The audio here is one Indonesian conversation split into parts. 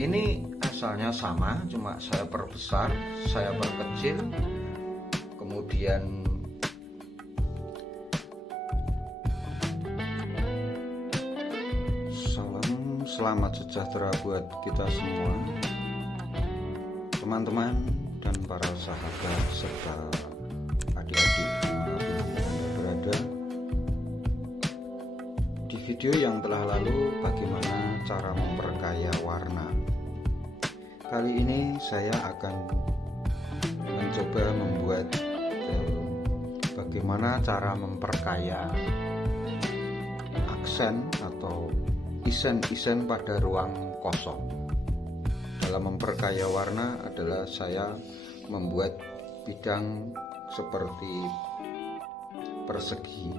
Ini asalnya sama, cuma saya perbesar, saya perkecil, kemudian selamat sejahtera buat kita semua, teman-teman dan para sahabat serta adik-adik dimanapun Anda berada. Di video yang telah lalu, bagaimana cara memperkaya warna. Kali ini saya akan mencoba membuat bagaimana cara memperkaya aksen atau isen-isen pada ruang kosong. Dalam memperkaya warna adalah saya membuat bidang seperti persegi.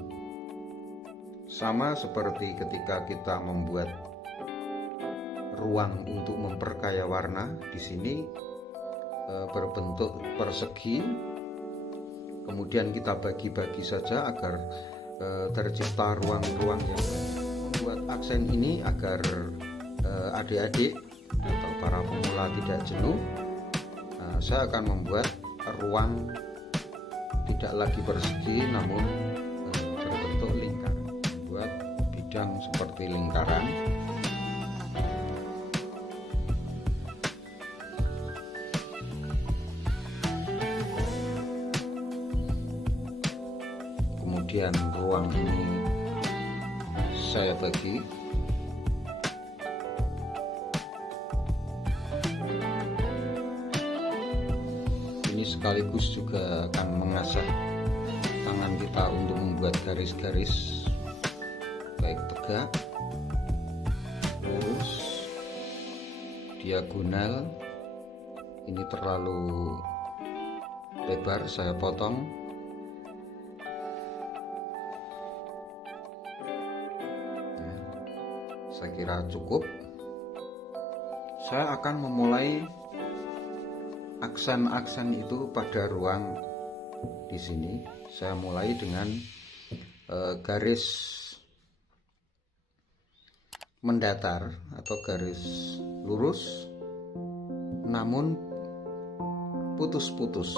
Sama seperti ketika kita membuat ruang untuk memperkaya warna, di sini berbentuk persegi. Kemudian kita bagi-bagi saja agar tercipta ruang-ruang yang membuat aksen ini agar adik-adik atau para pemula tidak jenuh. Saya akan membuat ruang tidak lagi persegi namun berbentuk lingkaran, membuat bidang seperti lingkaran. Kemudian ruang ini saya bagi. Ini sekaligus juga akan mengasah tangan kita untuk membuat garis-garis baik tegak, lurus, diagonal. Ini terlalu lebar, saya potong. Saya kira cukup. Saya akan memulai aksen-aksen itu pada ruang di sini. Saya mulai dengan garis mendatar atau garis lurus namun putus-putus.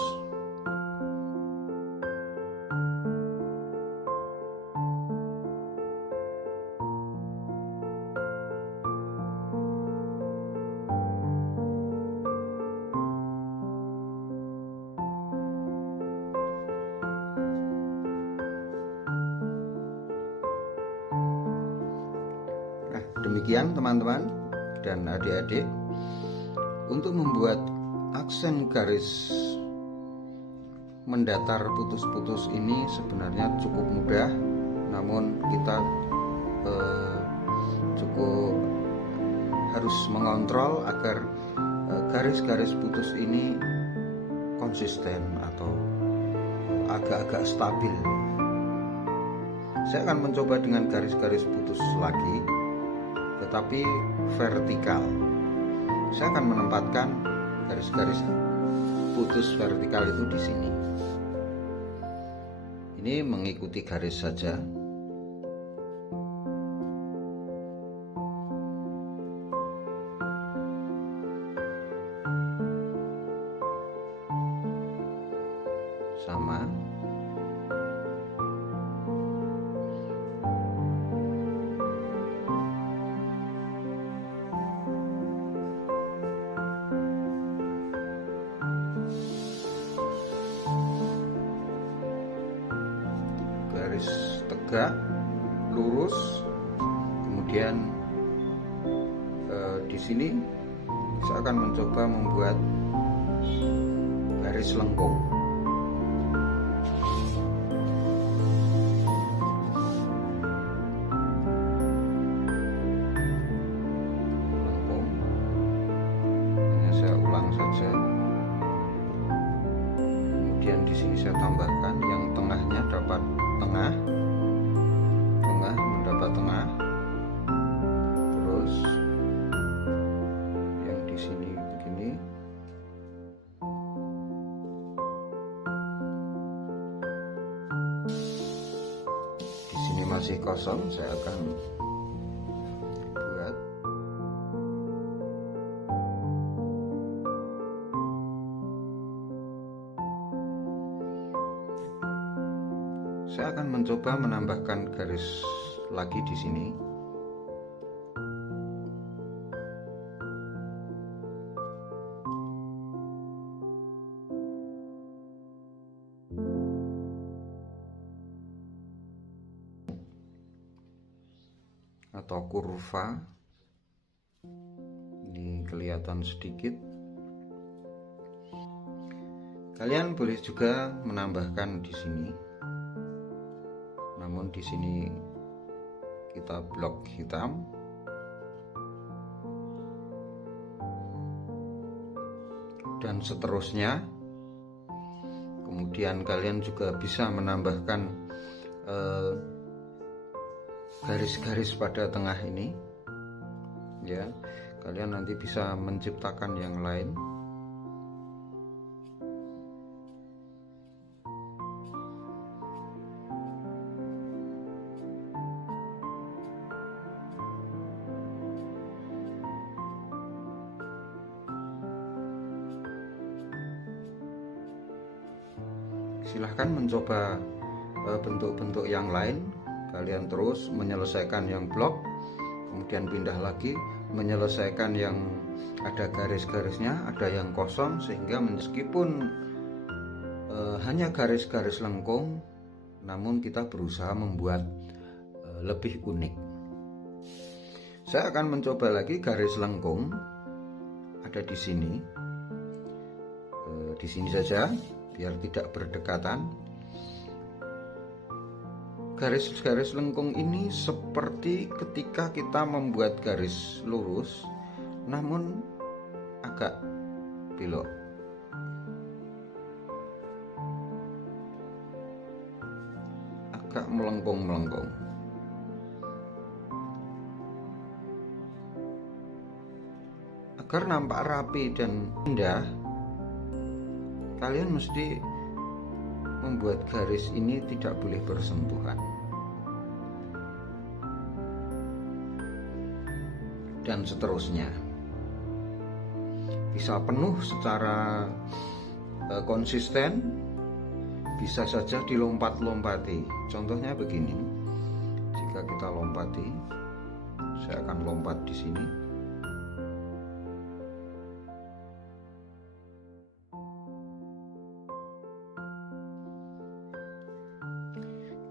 Demikian teman-teman dan adik-adik, untuk membuat aksen garis mendatar putus-putus ini sebenarnya cukup mudah, namun kita cukup harus mengontrol agar garis-garis putus ini konsisten atau agak-agak stabil. Saya akan mencoba dengan garis-garis putus lagi, tetapi vertikal. Saya akan menempatkan garis-garis putus vertikal itu di sini. Ini mengikuti garis saja. Sama. Garis tegak, lurus, kemudian di sini saya akan mencoba membuat garis lengkung. Lengkung, hanya saya ulang saja. Kemudian di sini saya tambahkan yang tengahnya dapat tengah, tengah mendapat tengah, terus yang di sini begini, di sini masih kosong. Saya akan buat Saya akan mencoba menambahkan garis lagi di sini. Atau kurva. Ini kelihatan sedikit. Kalian boleh juga menambahkan di sini. Namun di sini kita blok hitam. Dan seterusnya. Kemudian kalian juga bisa menambahkan garis-garis pada tengah ini. Ya, kalian nanti bisa menciptakan yang lain. Silahkan mencoba bentuk-bentuk yang lain. Kalian terus menyelesaikan yang blok, kemudian pindah lagi menyelesaikan yang ada garis-garisnya, ada yang kosong, sehingga meskipun hanya garis-garis lengkung, namun kita berusaha membuat lebih unik. Saya akan mencoba lagi garis lengkung, ada di sini. Di sini saja biar tidak berdekatan. Garis-garis lengkung ini seperti ketika kita membuat garis lurus namun agak belok. Agak melengkung-melengkung. Agar nampak rapi dan indah, kalian mesti membuat garis ini tidak boleh bersentuhan. Dan seterusnya. Bisa penuh secara konsisten, bisa saja dilompat-lompati. Contohnya begini. Jika kita lompati, saya akan lompat di sini.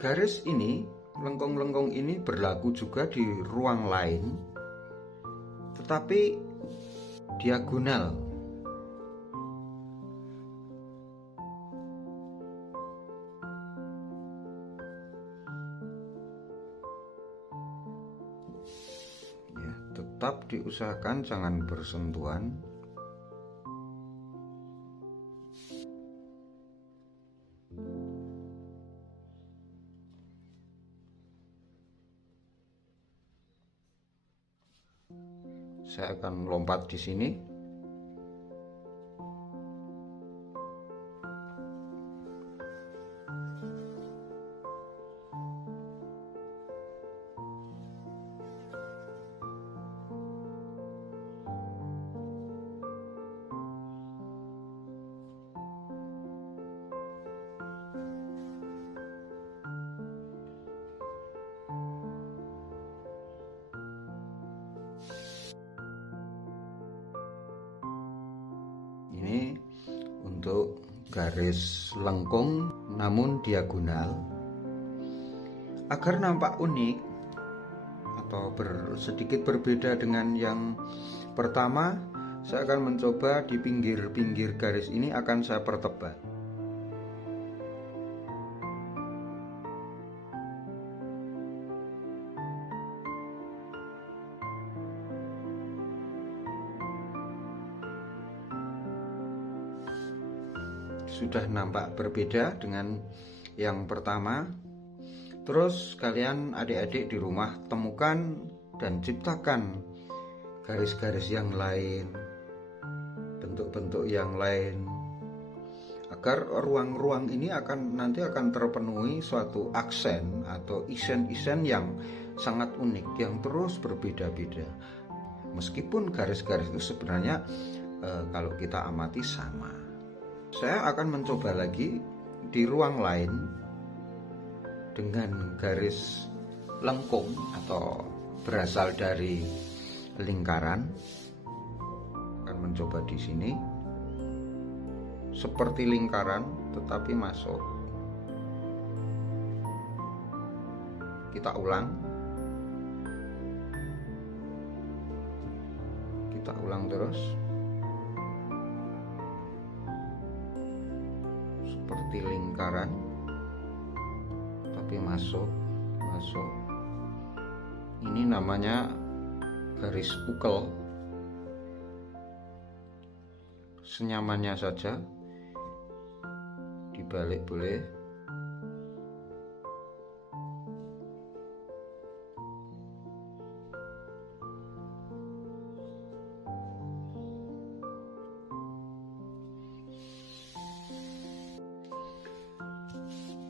Garis ini, lengkung-lengkung ini berlaku juga di ruang lain, tetapi diagonal. Ya, tetap diusahakan jangan bersentuhan. Saya akan lompat di sini. Ini untuk garis lengkung namun diagonal. Agar nampak unik atau sedikit berbeda dengan yang pertama, saya akan mencoba di pinggir-pinggir garis ini akan saya pertebal. Sudah nampak berbeda dengan yang pertama. Terus kalian adik-adik di rumah temukan dan ciptakan garis-garis yang lain, bentuk-bentuk yang lain, agar ruang-ruang ini nanti akan terpenuhi suatu aksen atau isen-isen yang sangat unik, yang terus berbeda-beda. Meskipun garis-garis itu sebenarnya kalau kita amati sama. Saya akan mencoba lagi di ruang lain. dengan garis lengkung atau berasal dari lingkaran. Akan mencoba di sini seperti lingkaran tetapi masuk. Kita ulang terus seperti lingkaran tapi masuk. Ini namanya garis ukel. Senyamannya saja, dibalik boleh.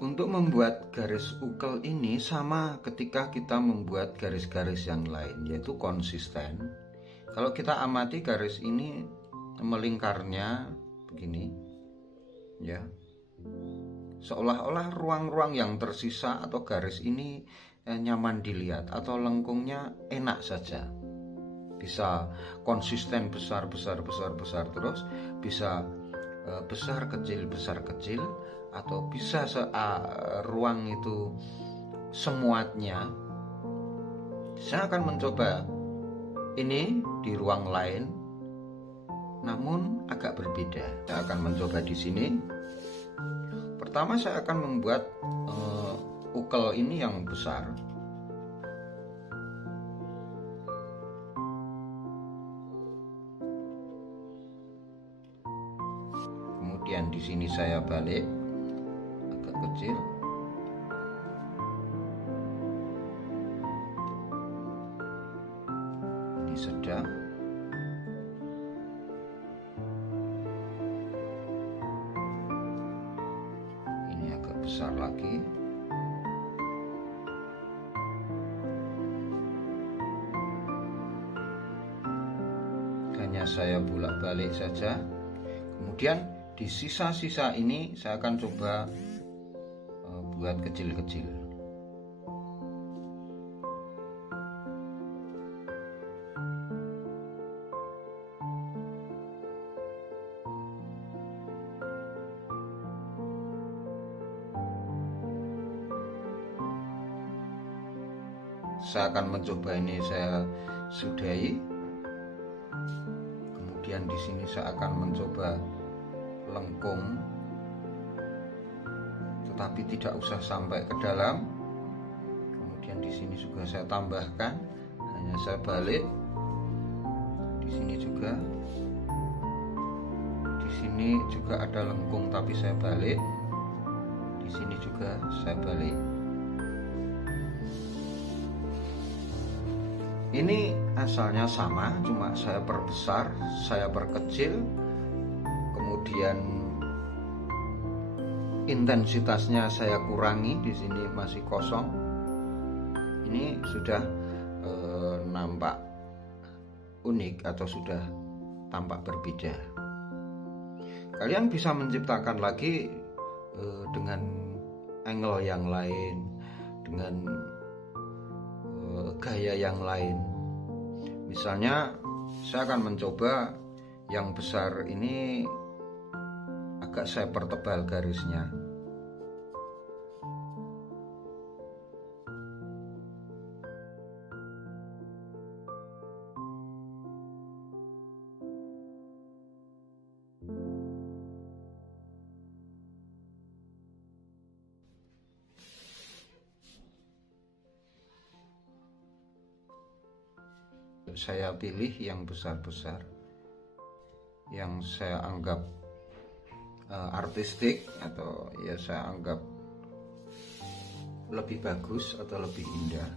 Untuk membuat garis ukel ini sama ketika kita membuat garis-garis yang lain, yaitu konsisten. Kalau kita amati garis ini melingkarnya begini, ya, seolah-olah ruang-ruang yang tersisa atau garis ini nyaman dilihat atau lengkungnya enak saja. Bisa konsisten besar terus, bisa besar kecil, atau bisa ruang itu semuatnya. Saya akan mencoba ini di ruang lain, namun agak berbeda. Saya akan mencoba di sini. Pertama saya akan membuat ukel ini yang besar. Kemudian di sini saya balik agak kecil. Ini sedang. Ini agak besar lagi. Hanya saya bolak-balik saja. Kemudian di sisa-sisa ini saya akan coba buat kecil-kecil. Saya akan mencoba ini, saya sudahi. Kemudian di sini saya akan mencoba lengkung, tetapi tidak usah sampai ke dalam. Kemudian di sini juga saya tambahkan, hanya saya balik. Di sini juga, di sini juga ada lengkung tapi saya balik. Di sini juga saya balik. Ini asalnya sama, cuma saya perbesar, saya perkecil, kemudian intensitasnya saya kurangi. Di sini masih kosong. Ini sudah nampak unik atau sudah tampak berbeda. Kalian bisa menciptakan lagi dengan angle yang lain, dengan gaya yang lain. Misalnya saya akan mencoba yang besar ini agak saya pertebal garisnya. Saya pilih yang besar-besar, yang saya anggap artistik atau ya saya anggap lebih bagus atau lebih indah.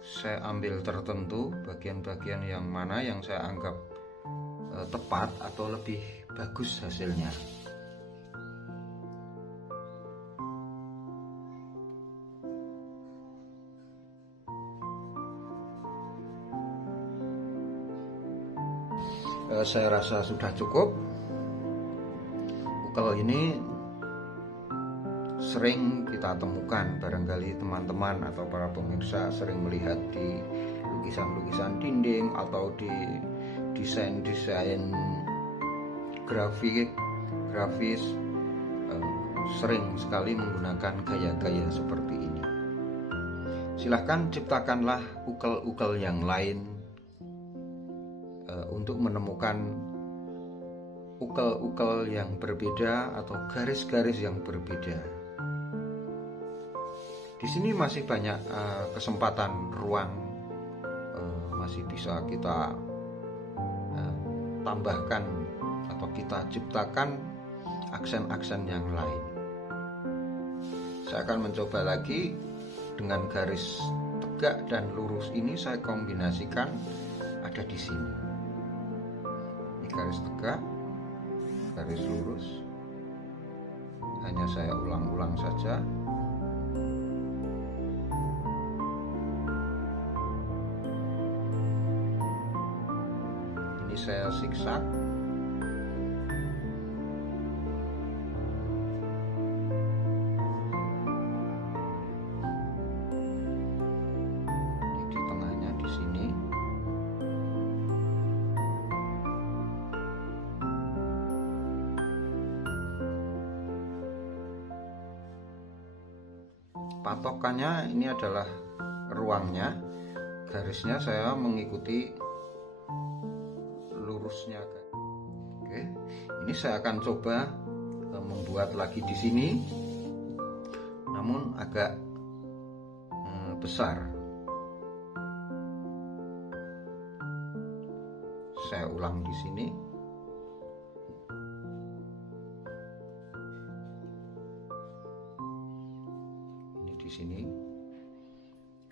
Saya ambil tertentu bagian-bagian yang mana yang saya anggap tepat atau lebih bagus hasilnya. Saya rasa sudah cukup. Ukel ini sering kita temukan, barangkali teman-teman atau para pemirsa sering melihat di lukisan-lukisan dinding atau di desain-desain grafis, sering sekali menggunakan gaya-gaya seperti ini. Silahkan ciptakanlah ukel-ukel yang lain untuk menemukan ukel-ukel yang berbeda atau garis-garis yang berbeda. Di sini masih banyak kesempatan ruang, masih bisa kita tambahkan atau kita ciptakan aksen-aksen yang lain. Saya akan mencoba lagi dengan garis tegak dan lurus ini, saya kombinasikan ada di sini. Ini garis tegak, garis lurus, hanya saya ulang-ulang saja. Ini saya zigzag. Di tengahnya di sini. Patokannya ini adalah ruangnya, garisnya saya mengikuti lurusnya. Oke, ini saya akan coba membuat lagi di sini, namun agak besar. Saya ulang di sini. Di sini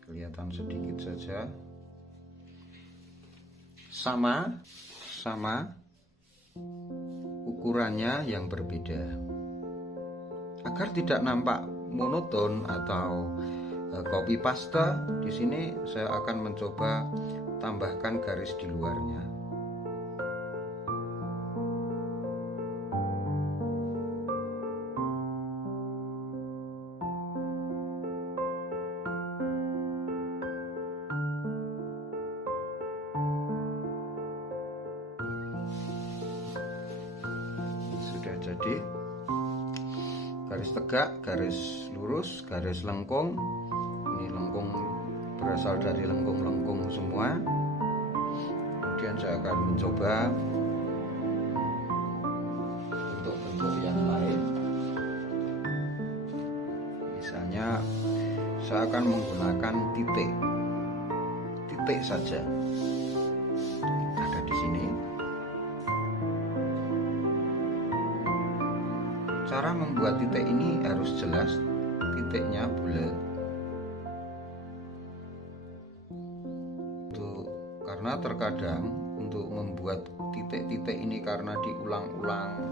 kelihatan sedikit saja, sama ukurannya yang berbeda agar tidak nampak monoton atau copy paste. Di sini saya akan mencoba tambahkan garis di luarnya. Sudah jadi garis tegak, garis lurus, garis lengkung. Ini lengkung berasal dari lengkung-lengkung semua. Kemudian saya akan mencoba bentuk-bentuk yang lain. Misalnya saya akan menggunakan titik saja. Ada di sini. Cara membuat titik ini harus jelas, titiknya bulat. Karena terkadang untuk membuat titik-titik ini karena diulang-ulang,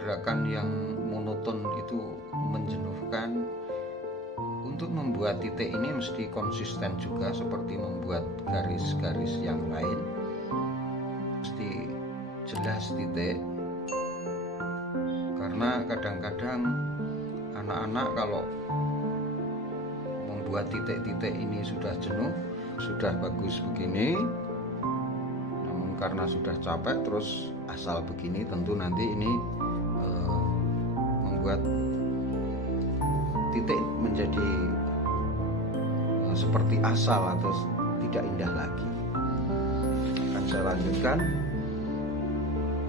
gerakan yang monoton itu menjenuhkan. Untuk membuat titik ini mesti konsisten juga seperti membuat garis-garis yang lain. Mesti jelas titik. Karena kadang-kadang anak-anak kalau membuat titik-titik ini sudah jenuh, sudah bagus begini, namun karena sudah capek terus asal begini, tentu nanti ini membuat titik menjadi seperti asal atau tidak indah lagi. Akan saya lanjutkan.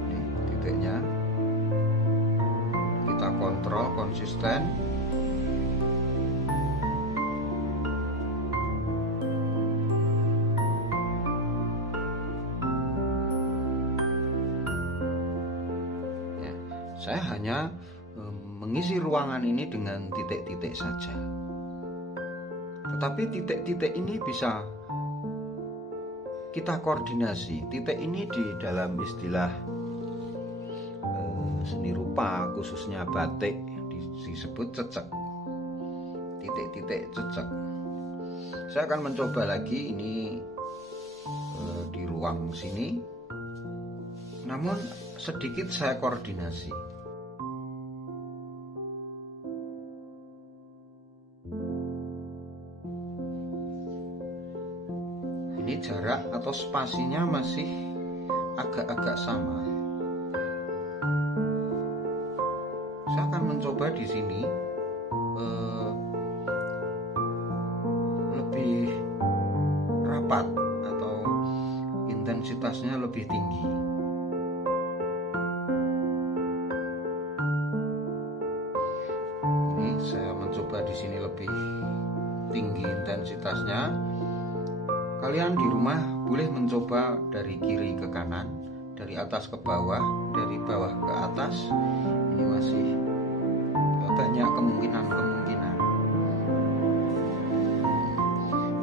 Ini titiknya kita kontrol konsisten. Ya, saya hanya mengisi ruangan ini dengan titik-titik saja. Tetapi titik-titik ini bisa kita koordinasi. Titik ini di dalam istilah seni rupa, khususnya batik, disebut cecek. Titik-titik cecek. Saya akan mencoba lagi ini di ruang sini, namun sedikit saya koordinasi. Ini jarak atau spasinya masih agak-agak sama. Saya akan mencoba di sini lebih rapat atau intensitasnya lebih tinggi. Ini saya mencoba di sini lebih tinggi intensitasnya. Kalian di rumah boleh mencoba dari kiri ke kanan, dari atas ke bawah, dari bawah ke atas. Ini masih banyak kemungkinan.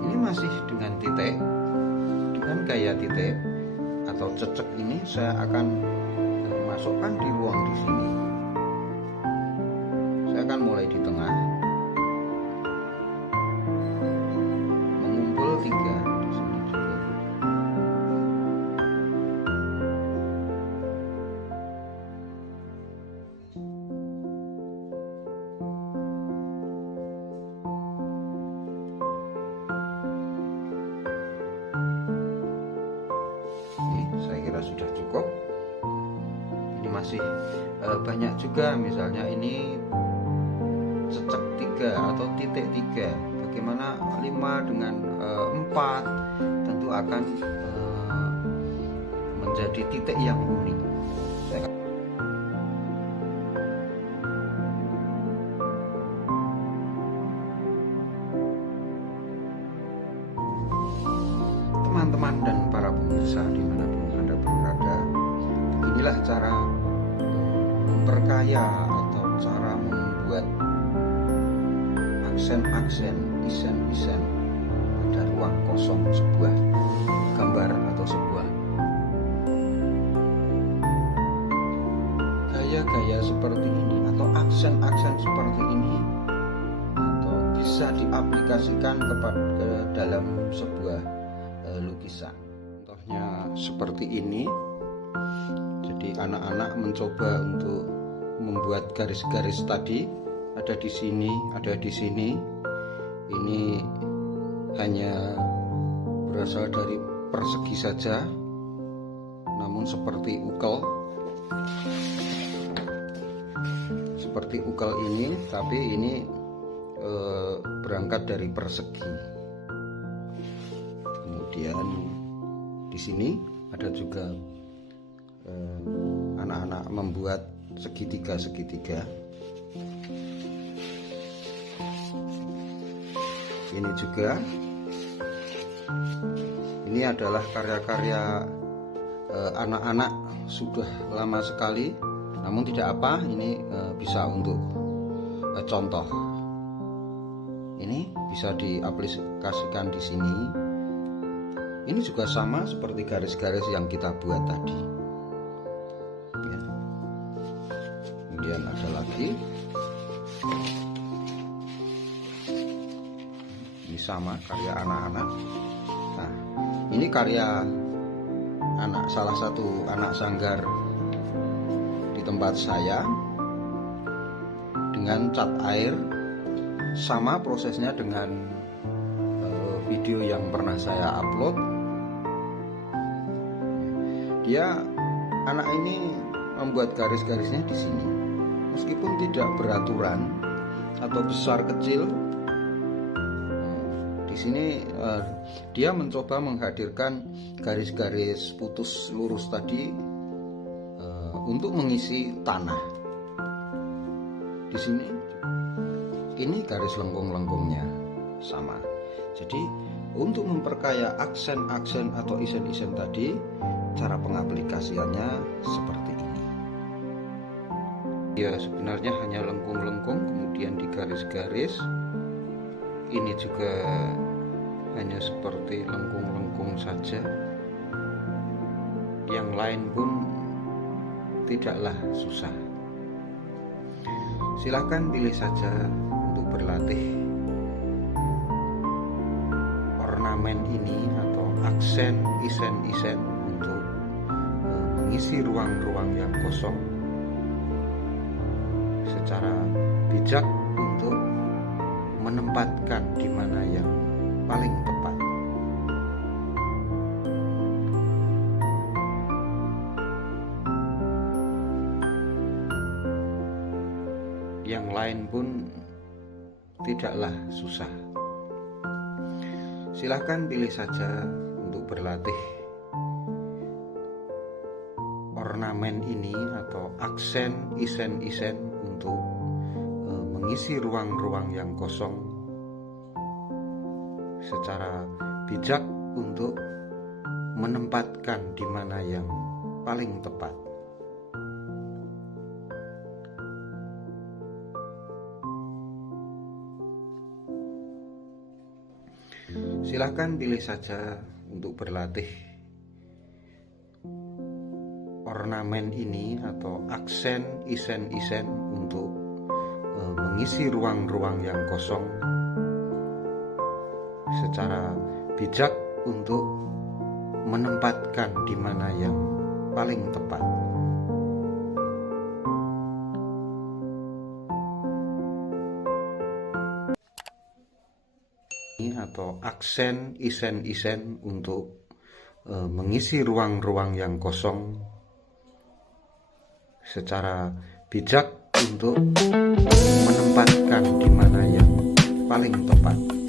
Ini masih dengan titik, dengan gaya titik atau cecek ini saya akan masukkan di ruang di sini. Saya akan mulai di tengah, mengumpul 3 di sini juga. Saya kira sudah cukup. Ini masih banyak juga, misalnya ini cecek 3 atau titik 3. Bagaimana 5 dengan 4 tentu akan menjadi titik yang unik. Teman-teman dan para pemirsa dimanapun Anda berada, inilah cara memperkaya atau cara membuat aksen-aksen, isen-isen pada ruang kosong sebuah gambar atau sebuah gaya-gaya seperti ini atau aksen-aksen seperti ini, atau bisa diaplikasikan ke dalam sebuah lukisan. Contohnya seperti ini. Jadi anak-anak mencoba untuk membuat garis-garis tadi, ada di sini, ada di sini. Ini hanya berasal dari persegi saja, namun seperti ukel. Seperti ukel ini, tapi ini berangkat dari persegi. Kemudian di sini ada juga anak-anak membuat segitiga-segitiga. Ini juga, ini adalah karya-karya anak-anak sudah lama sekali, namun tidak apa, ini bisa untuk contoh. Ini bisa diaplikasikan di sini. Ini juga sama seperti garis-garis yang kita buat tadi. Ya. Kemudian ada lagi. Ini sama karya anak-anak. Nah, ini karya salah satu anak sanggar di tempat saya dengan cat air. Sama prosesnya dengan video yang pernah saya upload. Anak ini membuat garis-garisnya di sini, meskipun tidak beraturan atau besar kecil. Di sini dia mencoba menghadirkan garis-garis putus lurus tadi untuk mengisi tanah. Di sini ini garis lengkung-lengkungnya sama. Jadi untuk memperkaya aksen-aksen atau isen-isen tadi, cara pengaplikasiannya seperti ini. Ya, sebenarnya hanya lengkung-lengkung kemudian digaris-garis. Ini juga hanya seperti lengkung-lengkung saja. Yang lain pun tidaklah susah. Silakan pilih saja untuk berlatih ornamen ini atau aksen isen-isen untuk mengisi ruang-ruang yang kosong secara bijak untuk menempatkan di mana yang paling tepat. yang lain pun tidaklah susah. Silahkan pilih saja untuk berlatih ornamen ini atau aksen isen-isen untuk mengisi ruang-ruang yang kosong secara bijak untuk menempatkan di mana yang paling tepat. Silahkan pilih saja untuk berlatih ornamen ini atau aksen isen-isen untuk mengisi ruang-ruang yang kosong secara bijak untuk menempatkan di mana yang paling tepat. Atau aksen isen-isen untuk mengisi ruang-ruang yang kosong secara bijak untuk menempatkan di mana yang paling tepat.